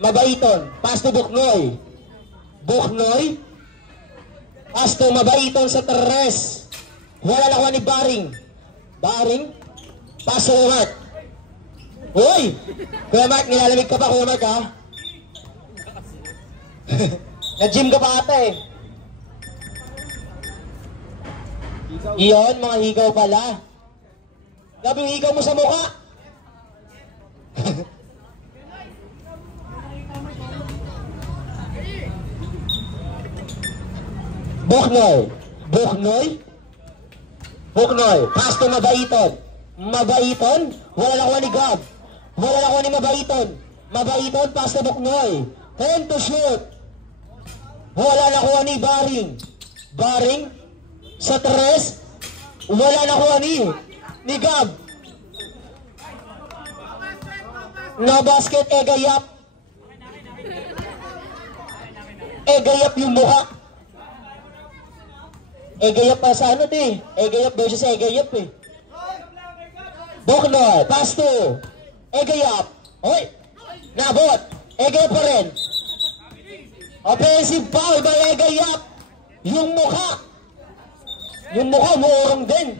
Mabaiton. Pass to Buknoy. Buknoy. Pass to Mabaiton sa Teres. Wala nakuha ni Baring. Baring. Pass to Kuya Mark. Uy! Kuya Mark, nilalamig ka pa Kuya Mark ha? Na-gym ka pa ata eh. Iyon, mga higaw pala. Gabi yung higaw mo sa mukha. Buknoy. Buknoy. Buknoy. Pass to Mabaiton. Mabaiton. Wala nakuha ni Gab. Wala nakuha ni Mabaiton. Mabaiton. Pass to Buknoy. 10 to shoot. Wala nakuha ni Baring. Baring. Sa Teres. Wala nakuha ni Gab. Na basket. Egayap. Egayap yung mukha. Egayap pa sa ano di? Egayap daw siya sa Egayap eh. Buknoy, pass to Egayap. Hoy! Nabot! Egayap pa rin. Offensive foul by Egayap. Yung mukha. Yung mukha muurong din.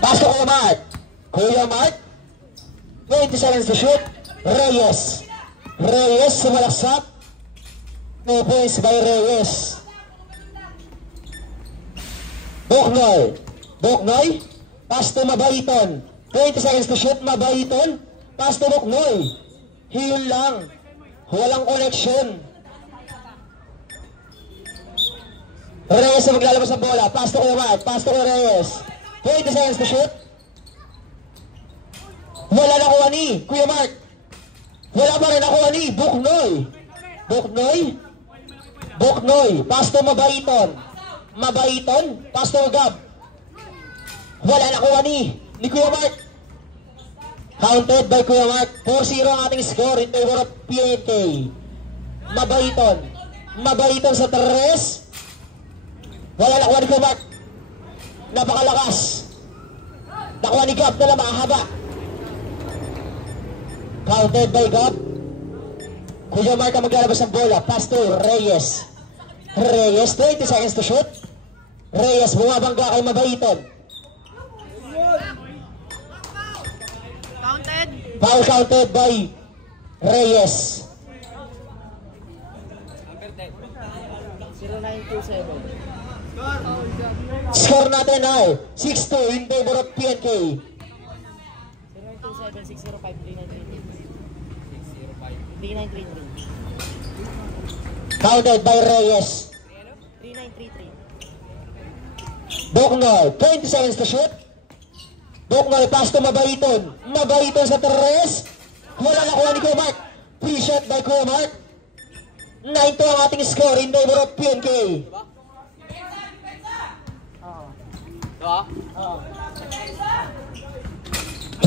Pass to Kuya Mark. Kuya Mark. 20 seconds to shoot. Reyes. Reyes sumalaksak. 2 points by Reyes. Buknoy. Buknoy. Pass to Mabaiton. 20 seconds to shoot. Mabaiton. Pass to Buknoy. Hiyul lang. Walang connection. Reyes na maglalabas ng bola. Pass to Kuya Mark. Pass to Reyes. 20 seconds to shoot. Wala nakuha ni Kuya Mark. Wala pa rin nakuha ni Buknoy. Buknoy. Buknoy. Pass to Mabaiton. Mabaiton. Pass to Gab. Wala nakuha ni Kuya Mark. Counted by Kuya Mark. 4-0 ang ating score in favor of PNK. Mabaiton. Mabaiton sa Teres. Wala nakuha ni Kuya Mark. Napakalakas. Nakuha ni Gab na mahaba. Counted by Gab. Kuya Mark ang maglalabas ng bola. Pass to Reyes. Reyes, 20 seconds to shoot. Reyes, bumabangga kay Mabaiton. Counted. Foul counted by Reyes. 0927. Score natin ay 6-2 in favor of PNK. 0927-605-3933. Counted by Reyes. 3933. Buknoy, 20 seconds to shoot. Buknoy, pass to Mabaiton. Mabaiton sa Teres. Wala nakuha ni Kuya Mark. Free shot by Kuya Mark. 9-2 ang ating score in favor of PNK.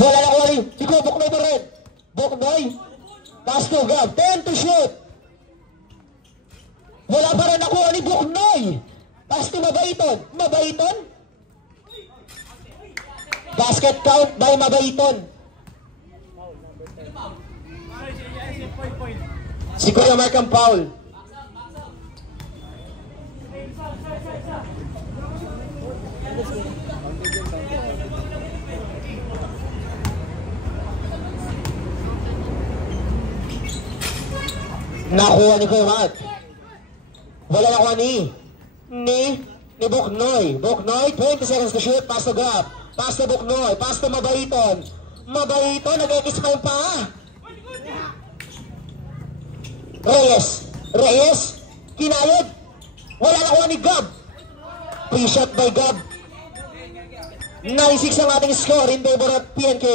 Wala nakuha ni Kuya Buknoy pa rin. Buknoy, pass to Gab. 10 to shoot. Wala pa rin nakuha ni Buknoy. Pass to Mabaiton. Mabaiton. Basket count by Mabaiton. Si Kuya Mark ang foul. Nakuha ni Kuya Mark. Wala nakuha ni Buknoy. Buknoy, 20 seconds to shoot. Pass to Gab. Pass to Buknoy. Pass to Mabaiton. Mabaiton, nag-ekis pa yung paa. Reyes. Reyes. Kinayod. Wala nakuha ni Gab. Free shot by Gab. 9-6 ang ating score in favor of PNK.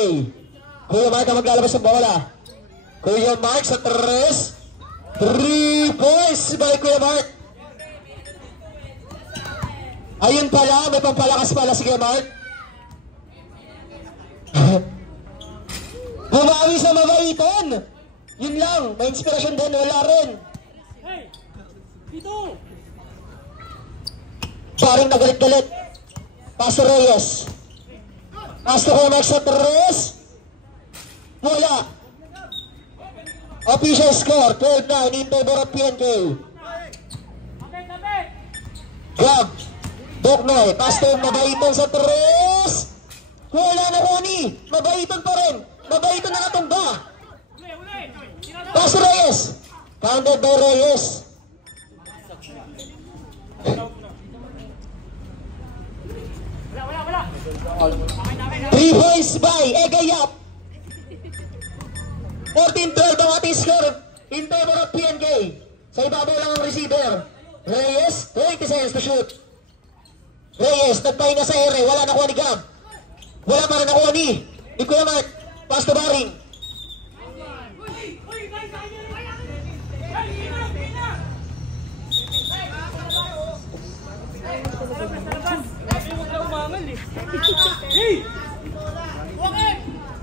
Kuya Mark ang maglalabas sa bola. Kuya Mark sa Teres. 3 points by Kuya Mark. Ayun pala, may pampalakas pala si Kuya Mark. Bumawi sa Mabaiton. Yun lang, may inspirasyon din, wala rin. Parang nagalit-galit. Pass to Reyes. Pasto ko Max sa 3. Wala. Official score, 12-9 in favor of PNK. Gab. Boknoy. Pasto mabaiton sa 3. Wala na Ronnie. Mabaiton pa rin. Mabaiton na natumba. Pasto Reyes. Counted by Reyes. 3 points by Egayap. 14-12 ang ating score in favor of PNK. Sa ibabaw lang ang receiver. Reyes, 20 seconds to shoot. Reyes, nagpahinga sa ere. Wala nakuha ni Gab. Wala pa rin nakuha ni Kuya Mark. Pass to Baring.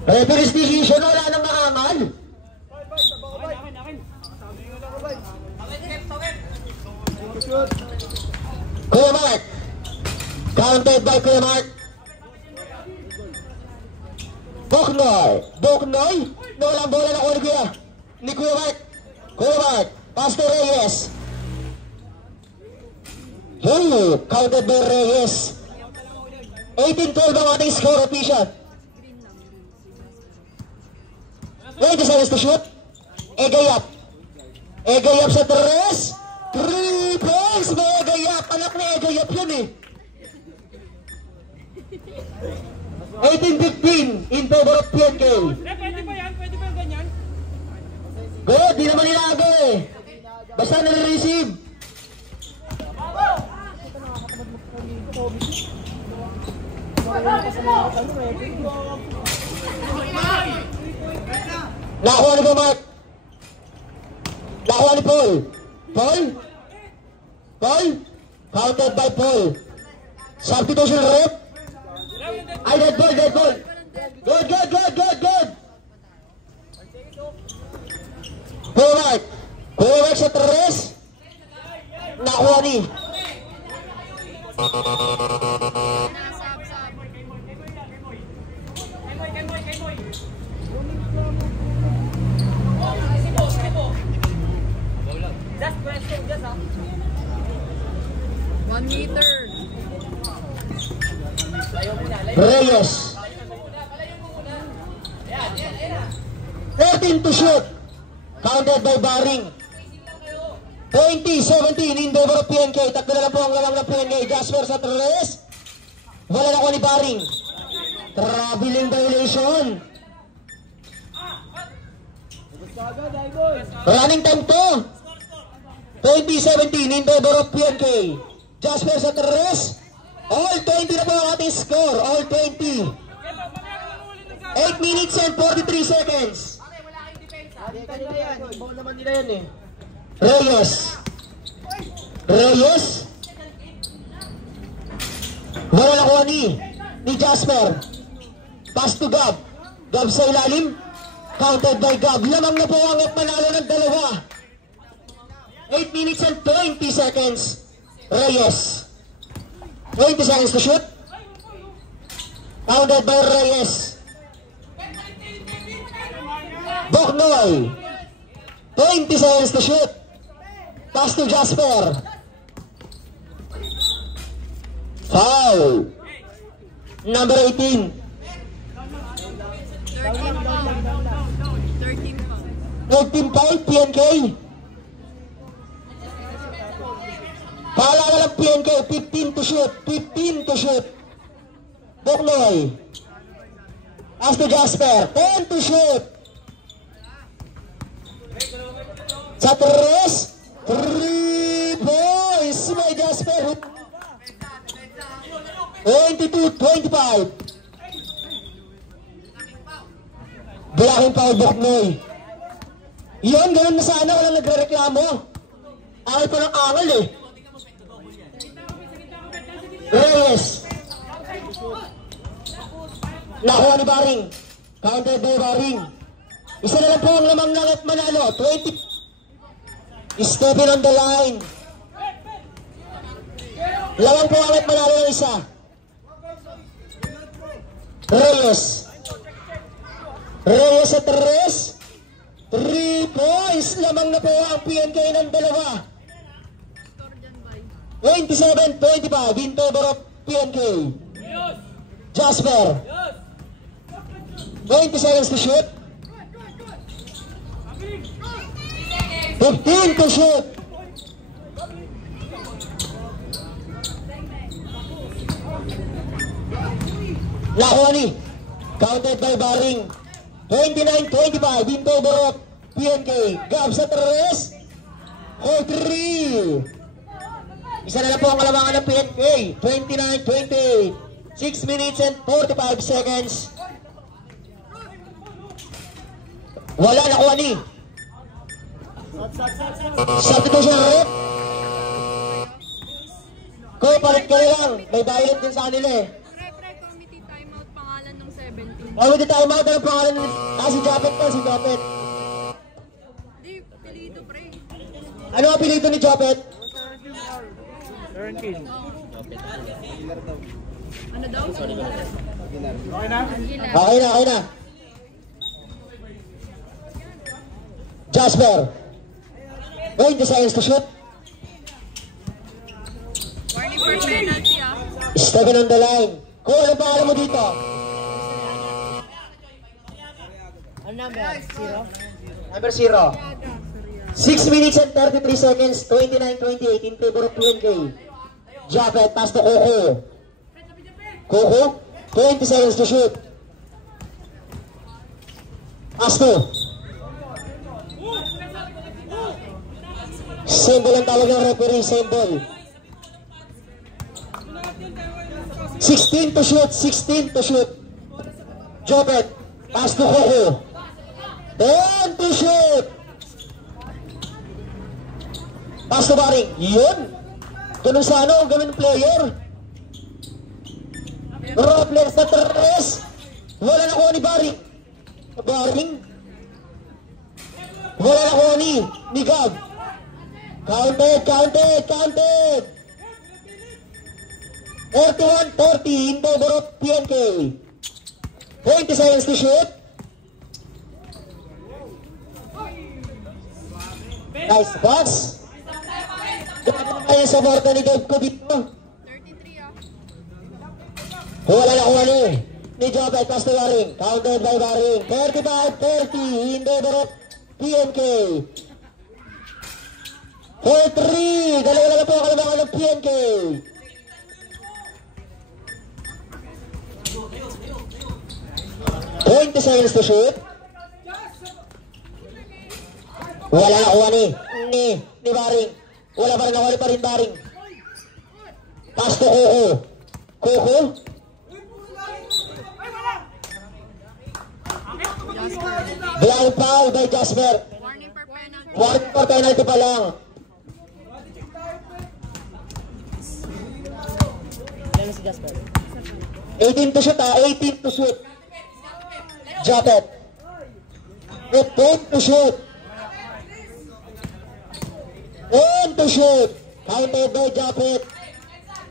Referee's decision, wala nang nakangal. Kuya Mark. Counted by Kuya Mark. Boknoy. Boknoy. Walang bola na kuha ni Kuya Mark. Kuya Mark. Pass to Reyes. Hey, counted by Reyes. 18-12 ang ating score official. 20 seconds to shoot. Egayap. Egayap sa 3. 3 points mo Egayap. Anak ni Egayap yun eh. 18-15 in favor of PNK. Pwede ba yan? Pwede ba ganyan? Good, di naman nilago eh. Basta nare-receive. Nakuha ni Mark. Nakuha ni Paul. Paul? Paul? Counted by Paul. Substitution rep. Ay, dead ball, dead ball. Good, good, good, good, good. Kuya Mark. Kuya Mark sa 3. Nakuha ni. Just question, just 1 meter. Reyes. 13 to shoot. Counted by Baring. 20-17 in favor of PNK. Tatlo na lang po ang lamang ng PNK. Jasper sa 3. Wala na ko ni Baring. Traveling violation. Running time to. 20-17 in favor of PNK. Jasper sa 3. All 20 na po ang ating score. All 20. 8 minutes and 43 seconds. Reyes. Reyes. Wala nakuha ni Jasper. Pass to Gab. Gab sa ilalim. Counted by Gab. Lamang na po ang manalo ng 2. 8 minutes and 20 seconds. Reyes. 20 seconds to shoot. Counted by Reyes. Boknoy. 20 seconds to shoot. Pass to Jasper. Foul. Number 18. 13 foul, PNK. Paalala lang PNK, 15 to shoot. 15 to shoot. Boknoy. Pass to Jasper. 10 to shoot. Sa 3 points by Jasper. 22-25. Bulaking foul Boknoy. Yun, ganun na sana, walang nagre-reklamo. Angal pa ng angal eh. Reyes. Nakuha ni Baring. Counted by Baring. Isa na lang po ang lamang ng at manalo. 20. Stepping on the line. Lamang po ang at manalo ng isa. Reyes. Reyes sa 3. 3 points. Lamang na po ang PNK ng dalawa. 27-25 in favor of PNK. Jasper. 20 seconds to shoot. 15 to shoot. Nakuha ni. Counted by Baring. 29-25 in favor of PNK. Gab sa 3. For 3. Isa na lang po ang kalamangan ng PNK. 29-28. 6 minutes and 45 seconds. Wala, nakuha ni. Substitution rep. Ko, palit ka lang. May violent din sa kanila eh. Committee timeout, pangalan ng 17. Committee timeout, anong pangalan ng... si Japet pa, si Japet. Di, pilido pre. Ano ang apelyido ni Japet? Ano daw? Okay na? Okay na. Jasper. 20 seconds to shoot. Warning for penalty ah. Steven on the line. Kung anong pangalan mo dito? Ano number? 0? Number 0. 6 minutes and 33 seconds. 29-28 in favor of PNK. Japet, pass to Coco. Coco, 20 seconds to shoot. Pass to. Symbol ang tawag ng referee, symbol. 16 to shoot. Japet, pass to Coco. 10 to shoot. Pass to Baring. Yun. Ganun sa ano, ganun player. Robles na 3. Wala na kuha ni Baring. Wala na kuha ni Gab. Counted. 41-40 in favor of PNK. 20 seconds to shoot. Nice pass. Kaya sa borda ni Gab ko dito. 33 ah. Wala na kuha ni Japet, pass to Baring. Counted by Baring. 35-30 in favor of PNK. 4-3. Dalawa na po ang kalamangan ng PNK. $20 seconds to shoot. Wala na kuha ni Baring. Wala pa rin nakuha pa rin Baring. Pass to Coco. Blind foul by Jasper. Warning for penalty. Warning for penalty pa lang. Ilan na si Jasper? 18 to shoot 18 to shoot. Japet. 10 to shoot. 10 to shoot. Counted by Japet.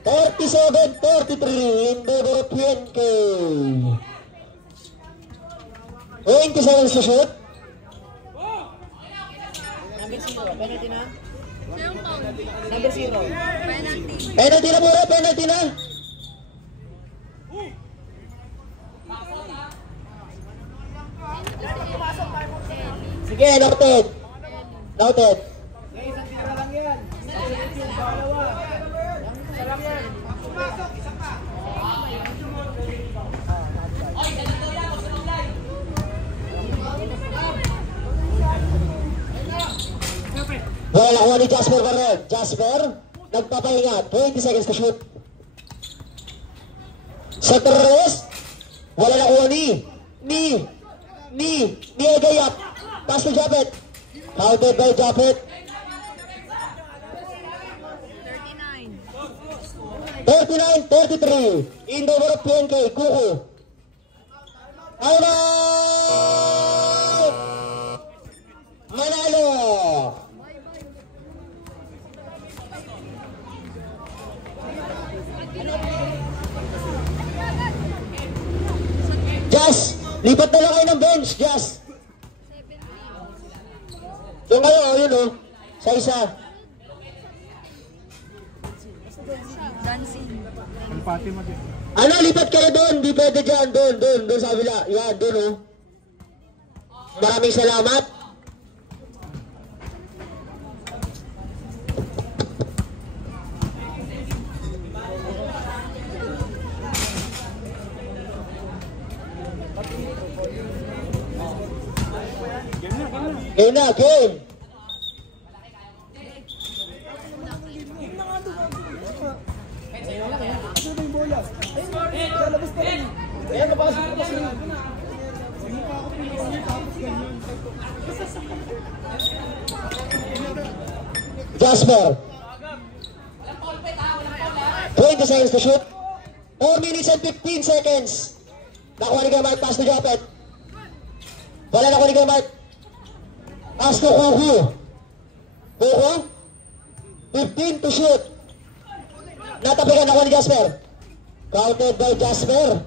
37-43 in favor of PNK. 20 seconds to shoot. Number 0. Penalty na? Siyang foul. Number 0. Penalty. Penalty na muna, penalty na. Sige, noted. Wala nakuha ni Jasper Barret. Jasper, nagpapahinga. 20 seconds to shoot. Sa 3, wala nakuha ni Egayap. Pass to Japet. Counted by Japet. 39-33 in the over of PNK. Kuku. Out! Manalo! Sa Jazz, lipat na lang kayo ng bench, Jazz. Yung kayo, yun o. Sa isa. Dancing. Empati mo din. Ano, lipat kayo doon. Di pwede dyan. Doon sa kabila. Yan, doon o. Maraming salamat. Game na, game. Jasper. 20 seconds to shoot. 4 minutes and 15 seconds. Nakuha ni Gamart, pass to Japet. Wala nakuha ni Gamart. Pass to Kuku. Kuku. 15 to shoot. Natapikan nakuha ni Jasper. Counted by Jasper.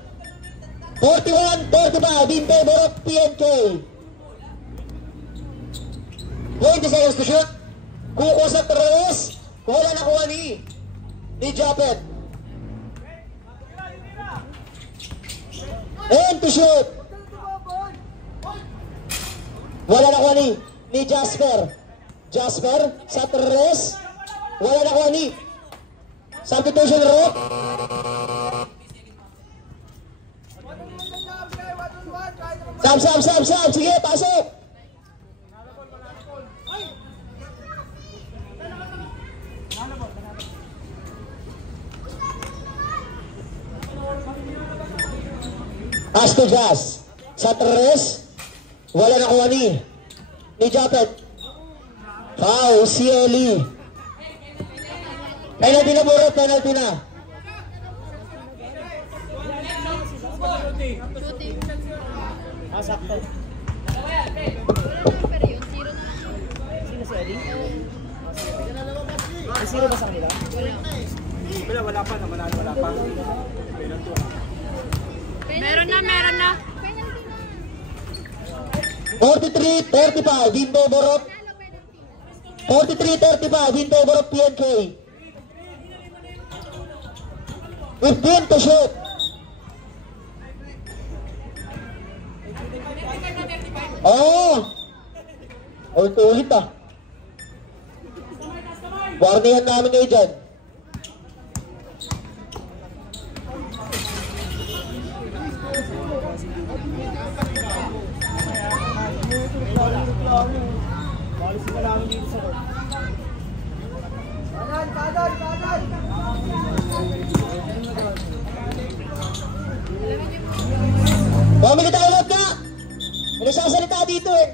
41-45 in favor of PNK. 20 seconds to shoot. Kuko sa tres. Wala nakuha ni Japet. And to shoot. Wala nakuha ni Jasper. Jasper sa tres. Wala nakuha ni substitution rope. Sab. Sige, pasok. Pass to Jazz. Sa tres. Wala nakuha ni Japet. Foul, si Eli. Penalty na buro, penalty na. Shooting. Sakto. Pero yun, zero na. Sino si Eddie? May zero ba sa kanila? Wala pa. Wala pa. Meron na. 43-35 in favor of 43-35 in favor of PNK. 15 to shoot. Ulit ah. Warnihan namin kayo dyan. Policy na namin dito sa court. Kanan! Pamili tayo lot ka! Ano sasalita dito eh?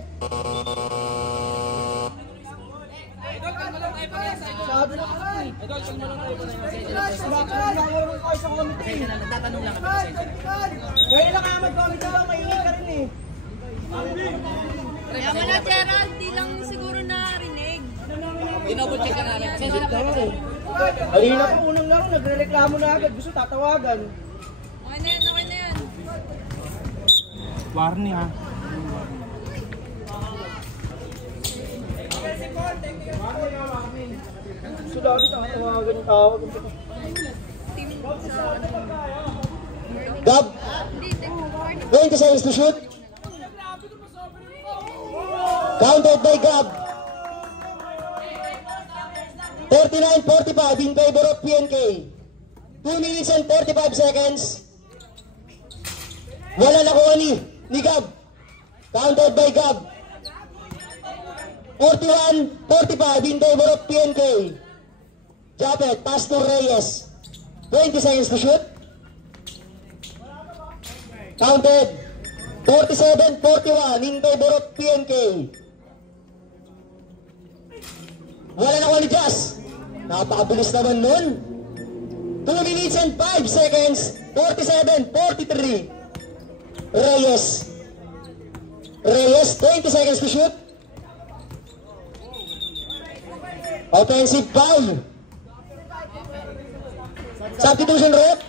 Sabi na ka eh. Nagtatanong lang kami. Kaya lang kaya mag-comment ka lang, maingay ka rin eh. Kaya mo na, Gerald. Di lang siguro narinig. Dinouble-check ka namin. Alina pa unang lang, nagre-reklamo na agad. Gusto tatawagan. Okay na yan. Warning ha. Gusto dati tatawagan yung tawag. Team sa... Gab, Hindi, 20 seconds to shoot. Counted by Gab. 39-45 in favor of PNK. 2 minutes and 35 seconds. Wala nakuha ni Gab. Counted by Gab. 41-45 in favor of PNK. Japet, pass to Reyes. 20 seconds to shoot. Counted. 47-41 in favor of PNK. Wala nakuha ni Jazz. Napakabilis naman nun. 2 minutes and 5 seconds. 47-43. Reyes, 20 seconds to shoot. Offensive foul. Substitution rope.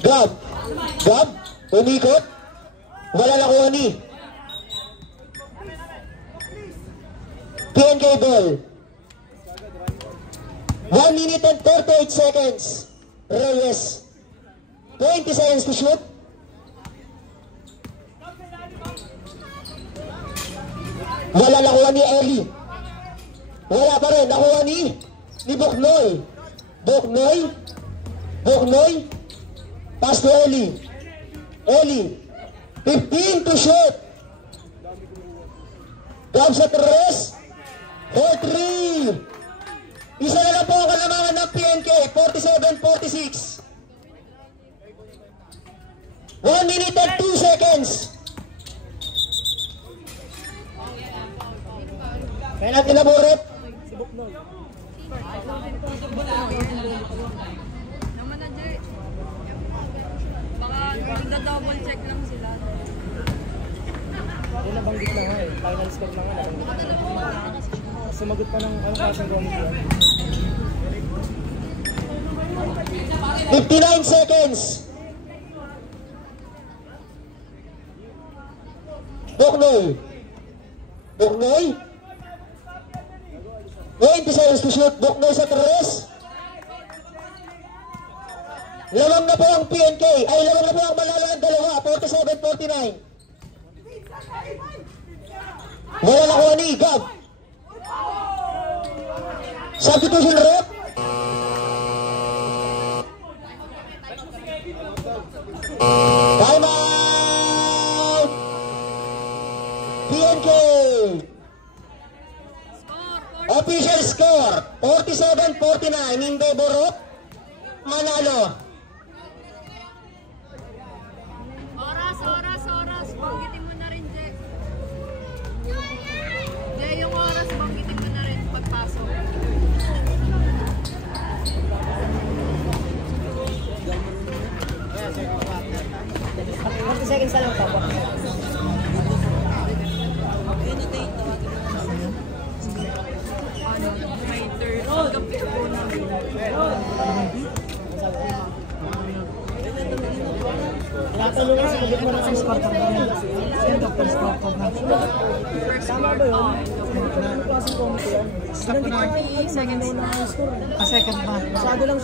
Gab. Gab. Umikot. Wala nakuha ni. PNK ball. 1 minute and 38 seconds. Reyes. 20 seconds to shoot. Wala nakuha ni Eli. Wala pa rin. Nakuha ni Buknoy. Buknoy. Pass to Eli. Eli. 15 to shoot. Gab sa tres. 4-3. Isa na lang po ang kalamangan ng PNK. 47-46. 1 minute and 2 seconds. Penalty na Boret. Naman na, Jay. Baka nagda-double check lang sila. Yung nabanggit na nga eh. Final score na nga nabanggit. Sumagot pa ng Carson Romero. 59 seconds. Buknoy. 20 seconds to shoot. Buknoy sa tres. Lamang na po ang PNK. Ay, lamang na po ang Malala ng dalawa. 47-49. Wala nakuha ni Gab. Substitution rep. Time out. PNK. Official score 47-49 in Beborot. Manalo. Oras. Banggitin mo na rin, Jay. Jay, yung oras, banggitin mo na rin pagpasok. 40 seconds na lang pa. May third. Kapit po na. Natulungan sa kabit mo na sa score card na. First score card na. Tama ba yun? Anong klaseng comedy yan? Second ba? Masyado lang